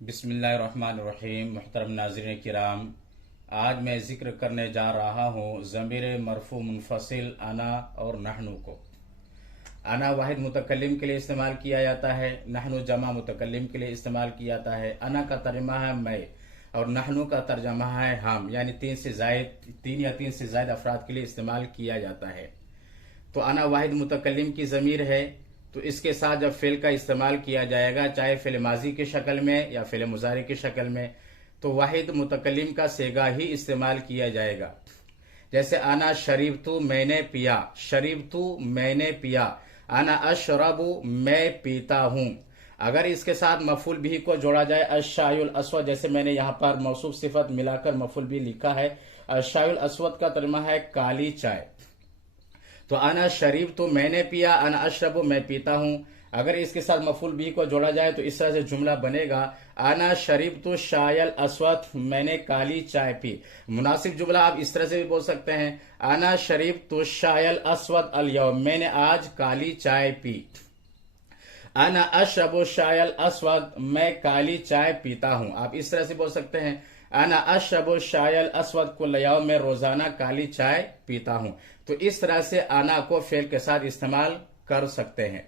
बिस्मिल्लाहिर्रहमानिर्रहीम। मुहतरम नाज़रीन किराम, आज मैं ज़िक्र करने जा रहा हूँ ज़मीर मरफू मुनफसिल अना और नहनु को। अना वाहिद मुतकल्लिम के लिए इस्तेमाल किया जाता है, नहनु जमा मुतकल्लिम के लिए इस्तेमाल किया जाता है। अना का तर्जमा है मैं और नहनु का तर्जमा है हम, यानी तीन या तीन से ज़ायद अफराद के लिए इस्तेमाल किया जाता है। तो अना वाहिद मुतकल्लिम की ज़मीर है, तो इसके साथ जब फेल का इस्तेमाल किया जाएगा, चाहे फेल माजी की शक्ल में या फेल मुजारी की शक्ल में, तो वाहिद मुतकल्लिम का सेगा ही इस्तेमाल किया जाएगा। जैसे आना शरीब तू मैंने पिया, शरीब तू मैंने पिया। आना अशरबु मैं पीता हूं। अगर इसके साथ मफूल भी को जोड़ा जाए, अशायुल अस्वद, जैसे मैंने यहाँ पर मौसूफ सिफत मिलाकर मफूल भी लिखा है। अशायुल अस्वद का तर्जुमा है काली चाय। तो अना शरीब तो मैंने पिया, अना अशरबु मैं पीता हूं। अगर इसके साथ मफूल भी को जोड़ा जाए तो इस तरह से जुमला बनेगा, अना शरीब तो शायल अस्वद, मैंने काली चाय पी। मुनासिब जुमला आप इस तरह से भी बोल सकते हैं, अना शरीब तो शायल अस्वद अल यौम, मैंने आज काली चाय पी। अना अशरबु शायल अस्वद, मैं काली चाय पीता हूं। आप इस तरह से बोल सकते हैं, अना अशरबु शायल अस्वद कुल्ल यौम, मैं रोजाना काली चाय पीता हूं। तो इस तरह से आना को फेल के साथ इस्तेमाल कर सकते हैं।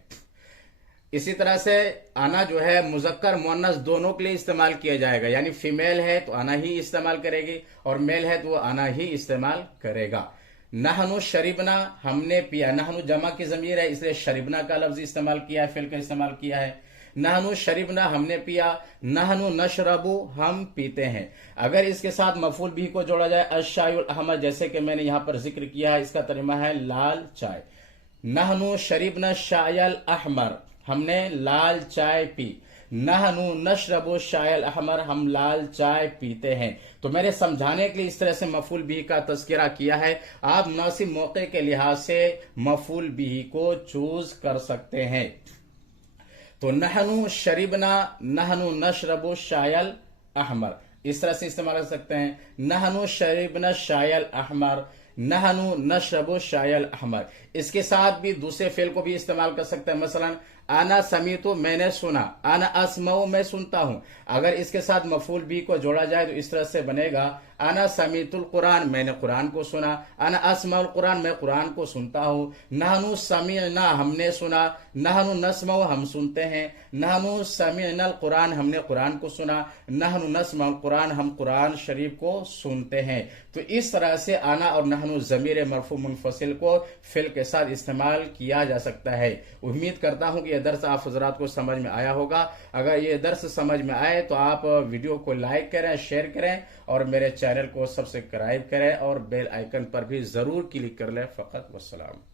इसी तरह से आना जो है मुजक्कर मुअन्नस दोनों के लिए इस्तेमाल किया जाएगा, यानी फीमेल है तो आना ही इस्तेमाल करेगी और मेल है तो वो आना ही इस्तेमाल करेगा। नहनु शरीबना, हमने पिया। नहनु जमा की जमीर है, इसलिए शरीबना का लफ्ज इस्तेमाल किया है, फेल का इस्तेमाल किया है। नहनु शरीबना, हमने पिया। नहनु नशरबु, हम पीते हैं। अगर इसके साथ मफूल भी को जोड़ा जाए, अशायुल अहमद, जैसे कि मैंने यहां पर जिक्र किया है, इसका तर्जुमा है लाल चाय। नहनु शरीबना शायल अहमर, हमने लाल चाय पी। नहनु नशरबु शायल अहमर, हम लाल चाय पीते हैं। तो मेरे समझाने के लिए इस तरह से मफूल भी का तस्करा किया है। आप मुनासिब मौके के लिहाज से मफूल भी को चूज कर सकते हैं। तो नहनु शरीबना, नहनु नशरबु शायल अहमर, इस तरह से इस्तेमाल कर सकते हैं। नहनु शरीबना शायल अहमर, नहनु नशरबु शायल अहमर। इसके साथ भी दूसरे फेल को भी इस्तेमाल कर सकते हैं। मसलन आना समीतु, मैंने सुना। आना अस्मऊ, मैं सुनता हूं। अगर इसके साथ मफूल भी को जोड़ा जाए तो इस तरह से बनेगा, आना समीतुल कुरान, मैंने कुरान को सुना। आना अस्माउल कुरान, मैं कुरान को सुनता हूं। नहनु समीअना, हमने सुना। नहनु नस्मऊ, हम सुनते हैं। नहनु समीअनल कुरान, हमने कुरान को सुना। नहनु नस्मउल कुरान, हम कुरान शरीफ को सुनते हैं। तो इस तरह से आना और नहनु ज़मीर मरफू मुनफसिल को फिल के साथ इस्तेमाल किया जा सकता है। उम्मीद करता हूं कि यह दर्स आप हजरात को समझ में आया होगा। अगर ये दर्स समझ में आए तो आप वीडियो को लाइक करें, शेयर करें और मेरे चैनल को सब्सक्राइब करें और बेल आइकन पर भी जरूर क्लिक कर लें। फ़कत वस्सलाम।